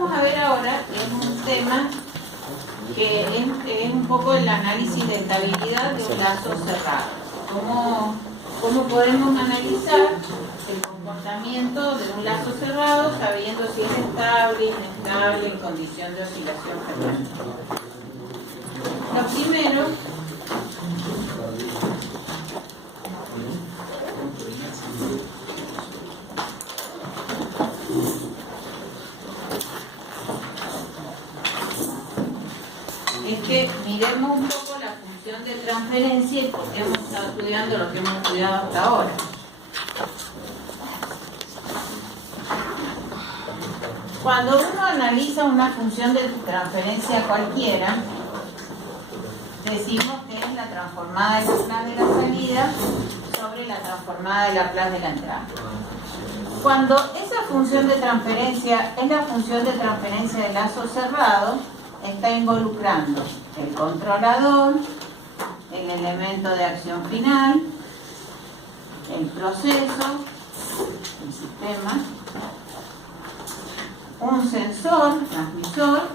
vamos a ver ahora es un tema que es un poco el análisis de estabilidad de un lazo cerrado. ¿Cómo podemos analizar el comportamiento de un lazo cerrado sabiendo si es estable, inestable, en condición de oscilación permanente? Lo primero es que miremos un poco la función de transferencia y por qué hemos estado estudiando lo que hemos estudiado hasta ahora. Cuando uno analiza una función de transferencia cualquiera, decimos que es la transformada de Laplace de la salida sobre la transformada de Laplace de la entrada. Cuando esa función de transferencia es la función de transferencia de lazo cerrado, está involucrando el controlador, el elemento de acción final, el proceso, el sistema, un sensor, transmisor,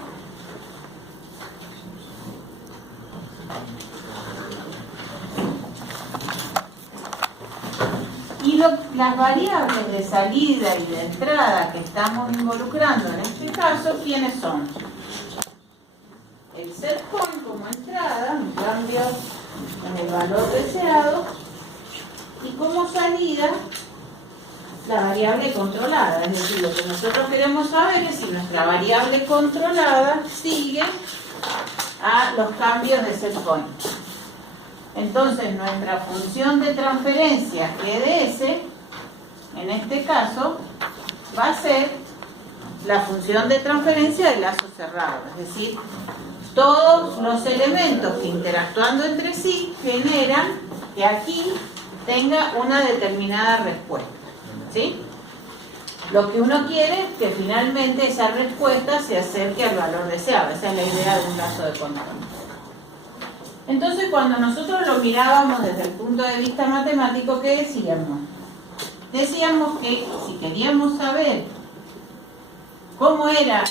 y las variables de salida y de entrada que estamos involucrando en este caso, ¿quiénes son? El set point como entrada, un cambio en el valor deseado, y como salida la variable controlada. Es decir, lo que nosotros queremos saber es si nuestra variable controlada sigue a los cambios de set point. Entonces nuestra función de transferencia GDS, en este caso, va a ser la función de transferencia del lazo cerrado. Es decir, todos los elementos que interactuando entre sí generan que aquí tenga una determinada respuesta, ¿sí? Lo que uno quiere es que finalmente esa respuesta se acerque al valor deseado. Esa es la idea de un lazo de control. Entonces, cuando nosotros lo mirábamos desde el punto de vista matemático, ¿qué decíamos? Decíamos que si queríamos saber cómo era,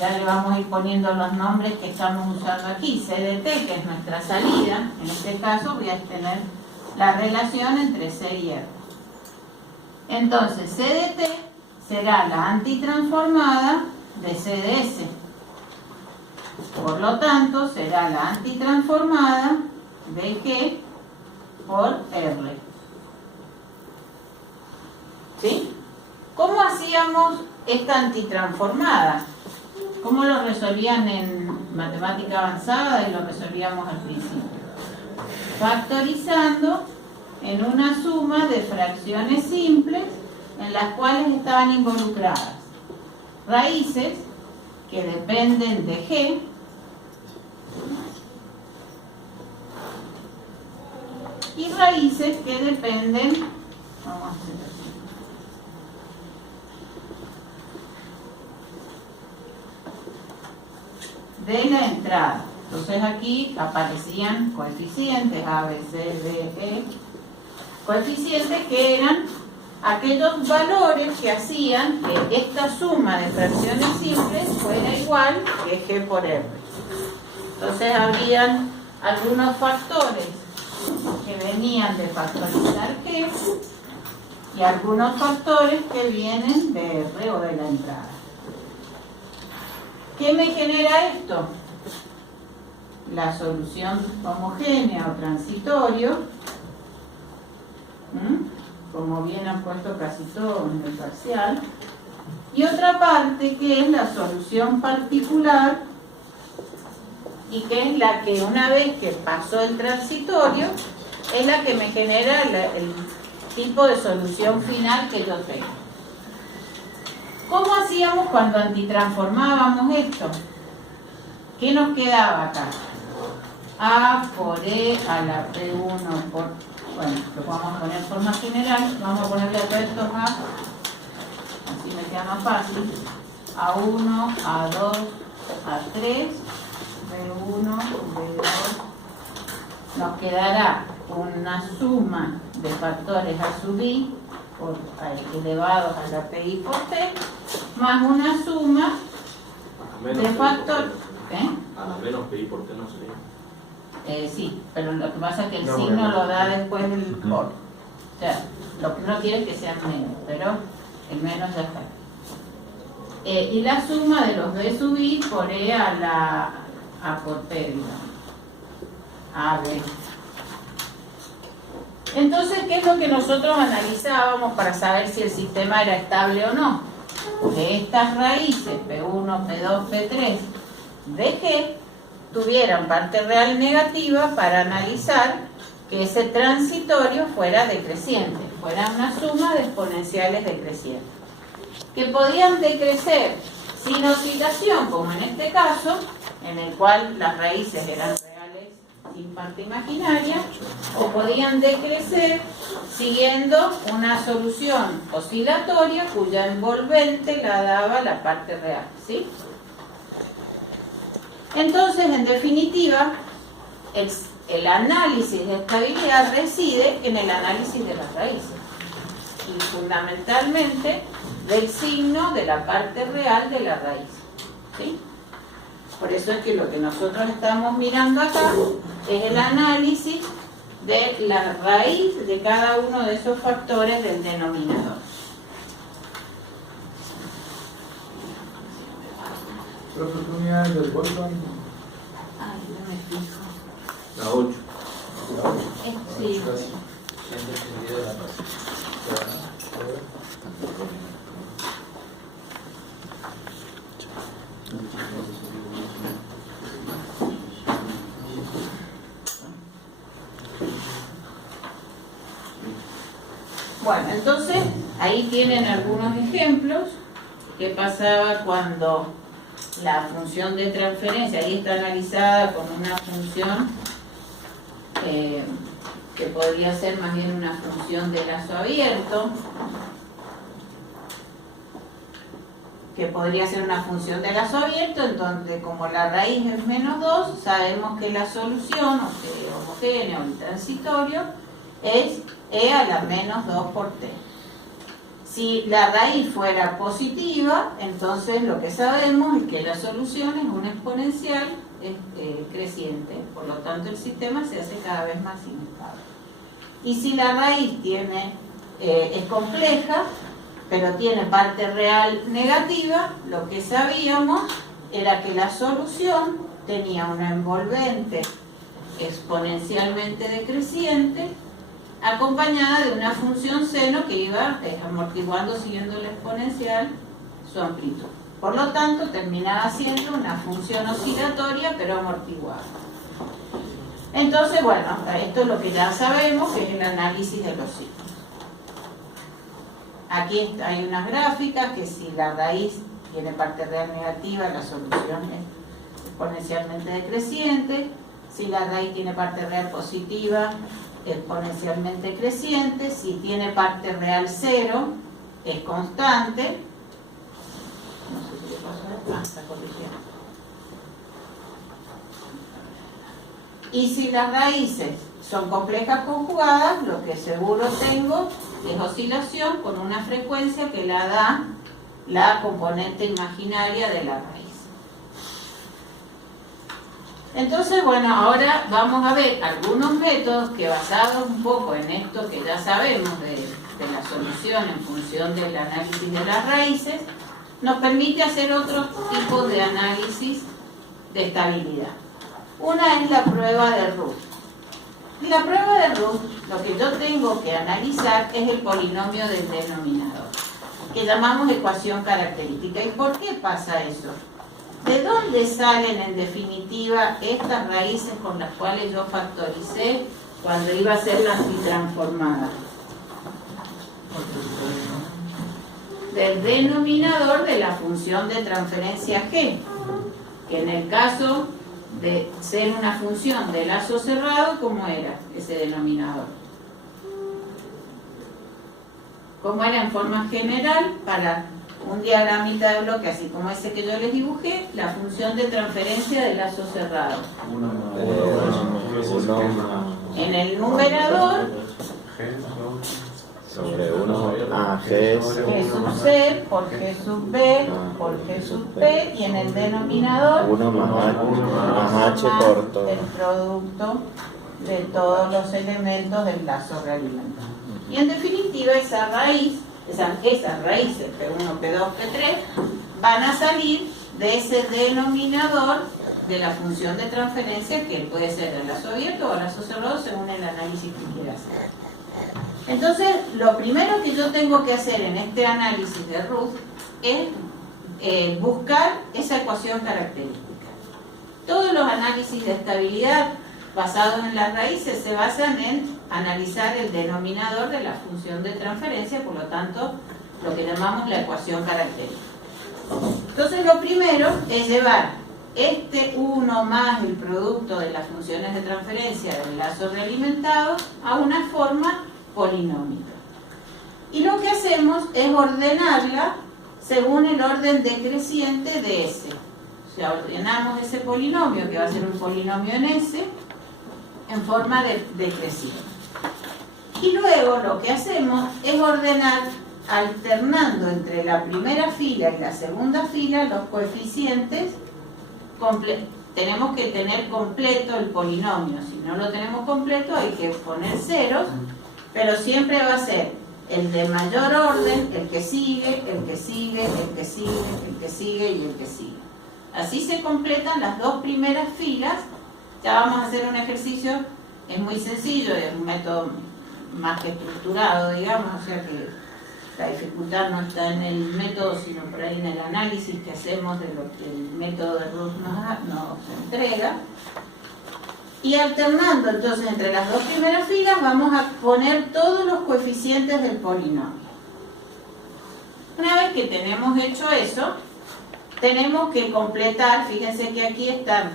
ya le vamos a ir poniendo los nombres que estamos usando aquí, CDT, que es nuestra salida, en este caso voy a tener la relación entre C y R. Entonces, CDT será la antitransformada de CDS. Por lo tanto, será la antitransformada de G por R. ¿Sí? ¿Cómo hacíamos esta antitransformada? ¿Cómo lo resolvían en matemática avanzada y lo resolvíamos al principio? Factorizando en una suma de fracciones simples en las cuales estaban involucradas raíces que dependen de G y raíces que dependen, vamos a hacer así, de la entrada. Entonces aquí aparecían coeficientes A, B, C, D, E, coeficientes que eran aquellos valores que hacían que esta suma de fracciones simples fuera igual que G por R. Entonces habían algunos factores que venían de factorizar G y algunos factores que vienen de R o de la entrada. ¿Qué me genera esto? La solución homogénea o transitorio, como bien han puesto casi todo en el parcial, y otra parte que es la solución particular y que es la que una vez que pasó el transitorio es la que me genera el tipo de solución final que yo tengo. ¿Cómo hacíamos cuando antitransformábamos esto? ¿Qué nos quedaba acá? A por E a la P1 por... Bueno, lo vamos a poner en forma general. Vamos a ponerle a todos estos A. Así me queda más fácil. A1, A2, A3, B1, B2. Nos quedará una suma de factores A sub I elevados a la PI por T, más una suma de factor. A la menos PI por T no sería. Sí, pero lo que pasa es que el signo lo da después del por. O sea, lo que uno quiere es que sean menos, pero el menos ya está. Y la suma de los B sub I por E a por P, digamos. A, B. Entonces, ¿qué es lo que nosotros analizábamos para saber si el sistema era estable o no? Que estas raíces, P1, P2, P3, de G, tuvieran parte real negativa para analizar que ese transitorio fuera decreciente, fuera una suma de exponenciales decrecientes, que podían decrecer sin oscilación, como en este caso, en el cual las raíces eran reales sin parte imaginaria, o podían decrecer siguiendo una solución oscilatoria cuya envolvente la daba la parte real, ¿sí? Entonces, en definitiva, el análisis de estabilidad reside en el análisis de las raíces y fundamentalmente del signo de la parte real de la raíz, ¿sí? Por eso es que lo que nosotros estamos mirando acá es el análisis de la raíz de cada uno de esos factores del denominador. ¿Oportunidades del Bolton? Ay, no me fijo. La 8. Sí. Bueno, entonces ahí tienen algunos ejemplos. ¿Qué pasaba cuando la función de transferencia, ahí está analizada con una función que podría ser más bien una función de lazo abierto, en donde como la raíz es menos 2, sabemos que la solución, o que homogéneo o transitorio, es E a la menos 2 por T. Si la raíz fuera positiva, entonces lo que sabemos es que la solución es una exponencial creciente, por lo tanto el sistema se hace cada vez más inestable. Y si la raíz es compleja, pero tiene parte real negativa, lo que sabíamos era que la solución tenía una envolvente exponencialmente decreciente, acompañada de una función seno que iba amortiguando siguiendo la exponencial su amplitud. Por lo tanto, terminaba siendo una función oscilatoria pero amortiguada. Entonces, bueno, esto es lo que ya sabemos, que es el análisis de los signos. Aquí hay unas gráficas que si la raíz tiene parte real negativa, la solución es exponencialmente decreciente. Si la raíz tiene parte real positiva, exponencialmente creciente. Si tiene parte real 0, es constante. No sé si le pasa. Está corrigiendo. Y si las raíces son complejas conjugadas, lo que seguro tengo es oscilación con una frecuencia que la da la componente imaginaria de la raíz. Entonces, bueno, ahora vamos a ver algunos métodos que, basados un poco en esto que ya sabemos de la solución en función del análisis de las raíces, nos permite hacer otro tipo de análisis de estabilidad. Una es la prueba de Roux. La prueba de Roux, lo que yo tengo que analizar es el polinomio del denominador, que llamamos ecuación característica. ¿Y por qué pasa eso? ¿De dónde salen en definitiva estas raíces con las cuales yo factoricé cuando iba a ser la antitransformada? Del denominador de la función de transferencia G, que en el caso de ser una función de lazo cerrado, ¿cómo era ese denominador? ¿Cómo era en forma general para un diagramita de bloque así como ese que yo les dibujé? La función de transferencia de lazo cerrado. En el numerador sobre 1 a G G sub C por G sub B por G sub P, y en el denominador 1 más H más por todo. el producto de todos los elementos del lazo realimentado. Y en definitiva esa raíz, esas raíces P1, P2, P3 van a salir de ese denominador de la función de transferencia, que puede ser el lazo abierto o el lazo cerrado según el análisis que quiera hacer. Entonces, lo primero que yo tengo que hacer en este análisis de Routh es buscar esa ecuación característica. Todos los análisis de estabilidad basados en las raíces se basan en analizar el denominador de la función de transferencia, por lo tanto, lo que llamamos la ecuación característica. Entonces, lo primero es llevar este 1 más el producto de las funciones de transferencia del lazo realimentado a una forma polinómica. Y lo que hacemos es ordenarla según el orden decreciente de S. O sea, ordenamos ese polinomio, que va a ser un polinomio en S, en forma decreciente. Y luego lo que hacemos es ordenar alternando entre la primera fila y la segunda fila los coeficientes. Tenemos que tener completo el polinomio. Si no lo tenemos completo hay que poner ceros, pero siempre va a ser el de mayor orden, el que sigue, el que sigue, el que sigue, el que sigue y el que sigue. Así se completan las dos primeras filas. Ya vamos a hacer un ejercicio, es muy sencillo, es un método más que estructurado, digamos, o sea que la dificultad no está en el método, sino por ahí en el análisis que hacemos de lo que el método de Routh nos entrega. Y alternando entonces entre las dos primeras filas vamos a poner todos los coeficientes del polinomio. Una vez que tenemos hecho eso, tenemos que completar, fíjense que aquí están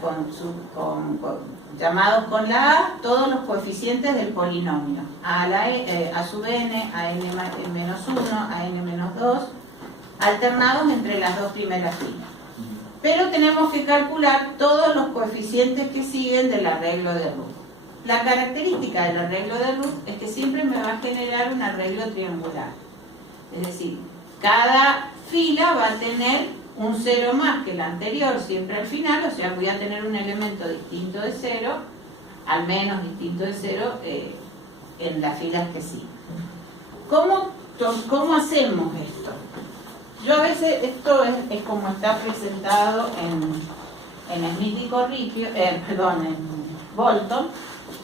llamados con la A todos los coeficientes del polinomio. A sub n, a n menos 1, a n menos 2, alternados entre las dos primeras filas. Pero tenemos que calcular todos los coeficientes que siguen del arreglo de Routh. La característica del arreglo de Routh es que siempre me va a generar un arreglo triangular. Es decir, cada fila va a tener un 0 más que la anterior siempre al final, o sea, voy a tener un elemento distinto de 0, al menos distinto de 0 en las filas que siguen. ¿Cómo hacemos esto? Yo a veces, esto es como está presentado en Smith y Corrigio, en Bolton,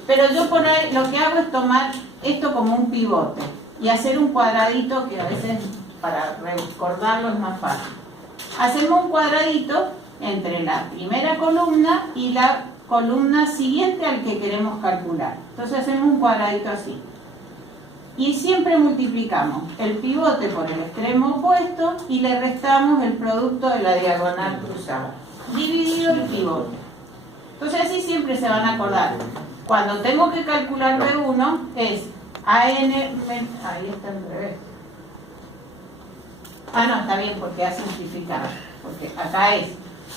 pero yo por ahí lo que hago es tomar esto como un pivote y hacer un cuadradito que a veces para recordarlo es más fácil. Hacemos un cuadradito entre la primera columna y la columna siguiente al que queremos calcular. Entonces hacemos un cuadradito así. Y siempre multiplicamos el pivote por el extremo opuesto y le restamos el producto de la diagonal cruzada, dividido el pivote. Entonces así siempre se van a acordar. Cuando tengo que calcular B1 es AN... Ahí está al revés. Ah, no, está bien porque ha simplificado. Porque acá es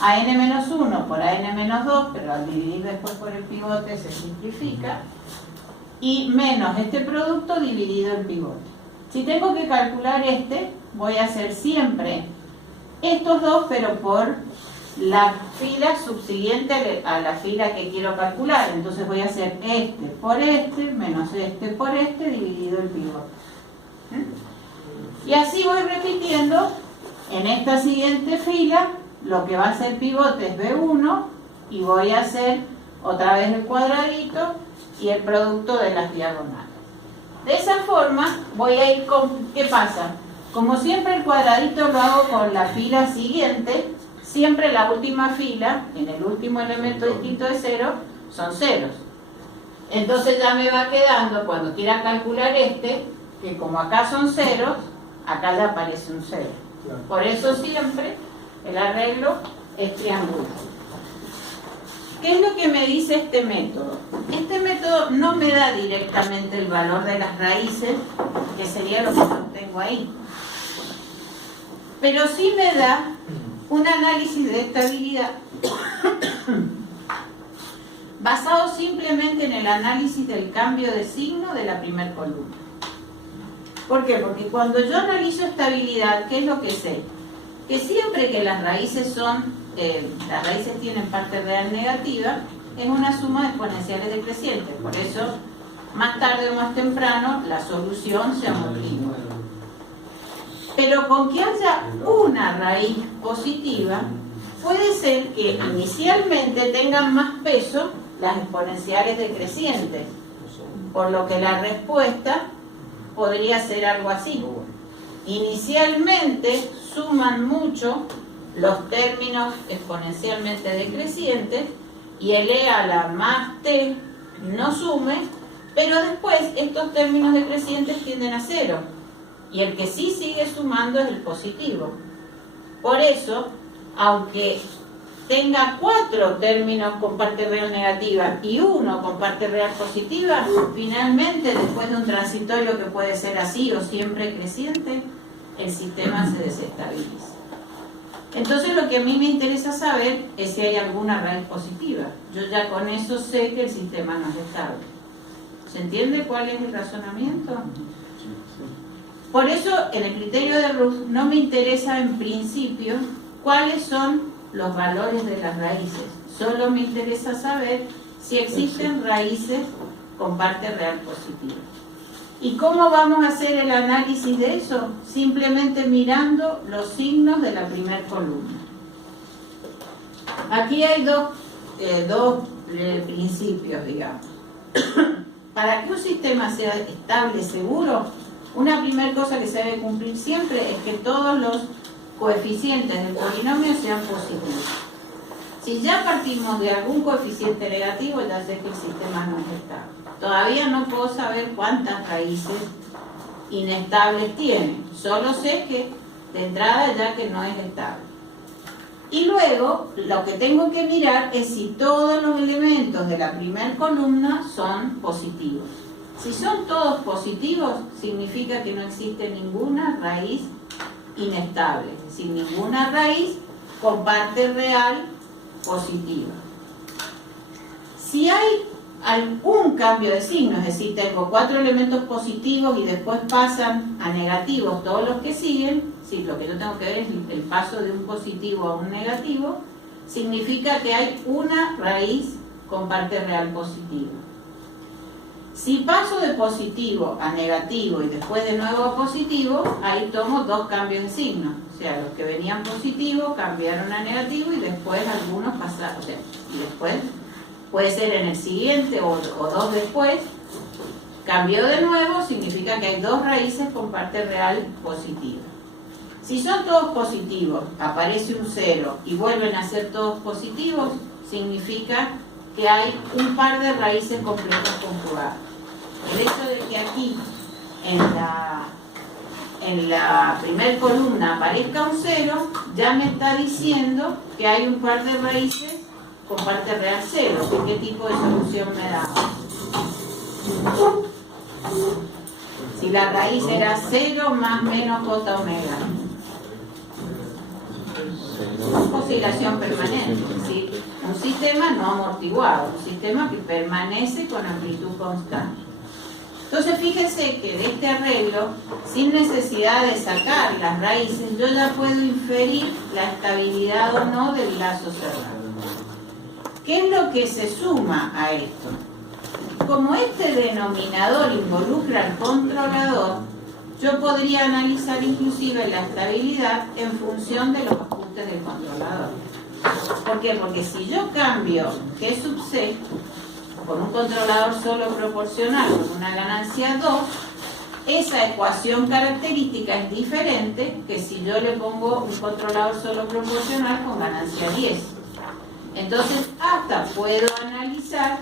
AN-1 por AN-2, pero al dividir después por el pivote se simplifica. Y menos este producto dividido el pivote. Si tengo que calcular voy a hacer siempre estos dos, pero por la fila subsiguiente a la fila que quiero calcular. Entonces voy a hacer por menos por dividido el pivote. Y así voy repitiendo en esta siguiente fila. Lo que va a ser pivote es B1 y voy a hacer otra vez el cuadradito y el producto de las diagonales. De esa forma voy a ir con... ¿Qué pasa? Como siempre el cuadradito lo hago con la fila siguiente, siempre la última fila, en el último elemento distinto de 0, son ceros. Entonces ya me va quedando, cuando quiera calcular que como acá son ceros, acá le aparece un 0. Por eso siempre el arreglo es triangular. ¿Qué es lo que me dice este método? Este método no me da directamente el valor de las raíces, que sería lo que yo tengo ahí. Pero sí me da un análisis de estabilidad basado simplemente en el análisis del cambio de signo de la primera columna. ¿Por qué? Porque cuando yo analizo estabilidad, ¿qué es lo que sé? Que siempre que las raíces tienen parte real negativa, es una suma de exponenciales decrecientes. Por eso, más tarde o más temprano, la solución se amortigua. Pero con que haya una raíz positiva, puede ser que inicialmente tengan más peso las exponenciales decrecientes, por lo que la respuesta podría ser algo así. Inicialmente suman mucho los términos exponencialmente decrecientes y el e a la más t no sume, pero después estos términos decrecientes tienden a cero y el que sí sigue sumando es el positivo. Por eso, aunque tenga 4 términos con parte real negativa y 1 con parte real positiva, finalmente, después de un transitorio que puede ser así o siempre creciente, el sistema se desestabiliza. Entonces lo que a mí me interesa saber es si hay alguna raíz positiva. Yo ya con eso sé que el sistema no es estable. ¿Se entiende cuál es el razonamiento? Por eso en el criterio de Routh no me interesa en principio cuáles son los valores de las raíces. Solo me interesa saber si existen raíces con parte real positiva. ¿Y cómo vamos a hacer el análisis de eso? Simplemente mirando los signos de la primera columna. Aquí hay dos principios, digamos. Para que un sistema sea estable, seguro, una primera cosa que se debe cumplir siempre es que todos los coeficientes del polinomio sean positivos. Si ya partimos de algún coeficiente negativo, ya sé que el sistema no es estable. Todavía no puedo saber cuántas raíces inestables tiene. Solo sé que de entrada ya que no es estable. Y luego lo que tengo que mirar es si todos los elementos de la primera columna son positivos. Si son todos positivos, significa que no existe ninguna raíz inestable, sin ninguna raíz con parte real positiva. Si hay algún cambio de signo, es decir, tengo 4 elementos positivos y después pasan a negativos todos los que siguen, si lo que yo tengo que ver es el paso de un positivo a un negativo, significa que hay una raíz con parte real positiva. Si paso de positivo a negativo y después de nuevo a positivo, ahí tomo 2 cambios de signo. O sea, los que venían positivos cambiaron a negativo y después algunos pasaron. O sea, y después puede ser en el siguiente o 2 después, cambió de nuevo, significa que hay 2 raíces con parte real positiva. Si son todos positivos, aparece un 0 y vuelven a ser todos positivos, significa que hay un par de raíces completas conjugadas. El hecho de que aquí en la primera columna aparezca un 0 ya me está diciendo que hay un par de raíces con parte real 0. ¿Qué tipo de solución me da? Si la raíz era 0 más menos j omega. Oscilación permanente, ¿sí? Un sistema no amortiguado, un sistema que permanece con amplitud constante. Entonces fíjense que de este arreglo, sin necesidad de sacar las raíces, yo ya puedo inferir la estabilidad o no del lazo cerrado. ¿Qué es lo que se suma a esto? Como este denominador involucra al controlador, yo podría analizar inclusive la estabilidad en función de los ajustes del controlador. ¿Por qué? Porque si yo cambio G sub C con un controlador solo proporcional con una ganancia 2, esa ecuación característica es diferente que si yo le pongo un controlador solo proporcional con ganancia 10. Entonces, hasta puedo analizar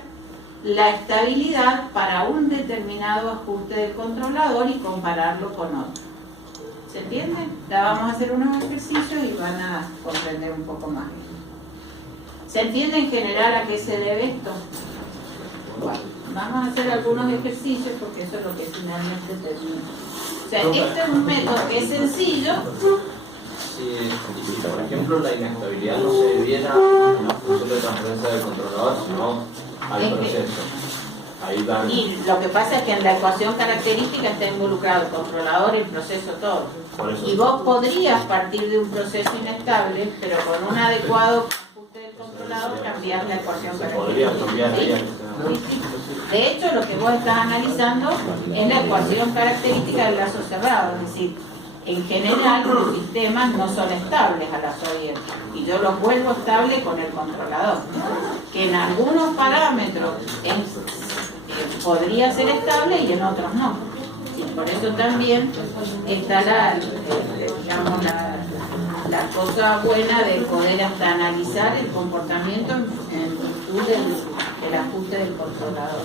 la estabilidad para un determinado ajuste del controlador y compararlo con otro. ¿Se entiende? Ya vamos a hacer unos ejercicios y van a comprender un poco más. ¿Se entiende en general a qué se debe esto? Bueno, vamos a hacer algunos ejercicios porque eso es lo que finalmente termina. O sea, este es un método que es sencillo. Y si, por ejemplo, la inestabilidad no se debiera a la función de transferencia del controlador, sino al proceso. Ahí dan. Y lo que pasa es que en la ecuación característica está involucrado el controlador, el proceso, todo. Por eso. Y vos podrías partir de un proceso inestable, pero con un adecuado ajuste del controlador cambiar la ecuación Se característica. podría cambiar ¿Sí? ahí. Sí, sí. De hecho, lo que vos estás analizando es la ecuación característica del lazo cerrado, es decir, en general los sistemas no son estables a las OIM y yo los vuelvo estables con el controlador, que en algunos parámetros podría ser estable y en otros no. Y por eso también está digamos, la cosa buena de poder hasta analizar el comportamiento en virtud del ajuste del controlador.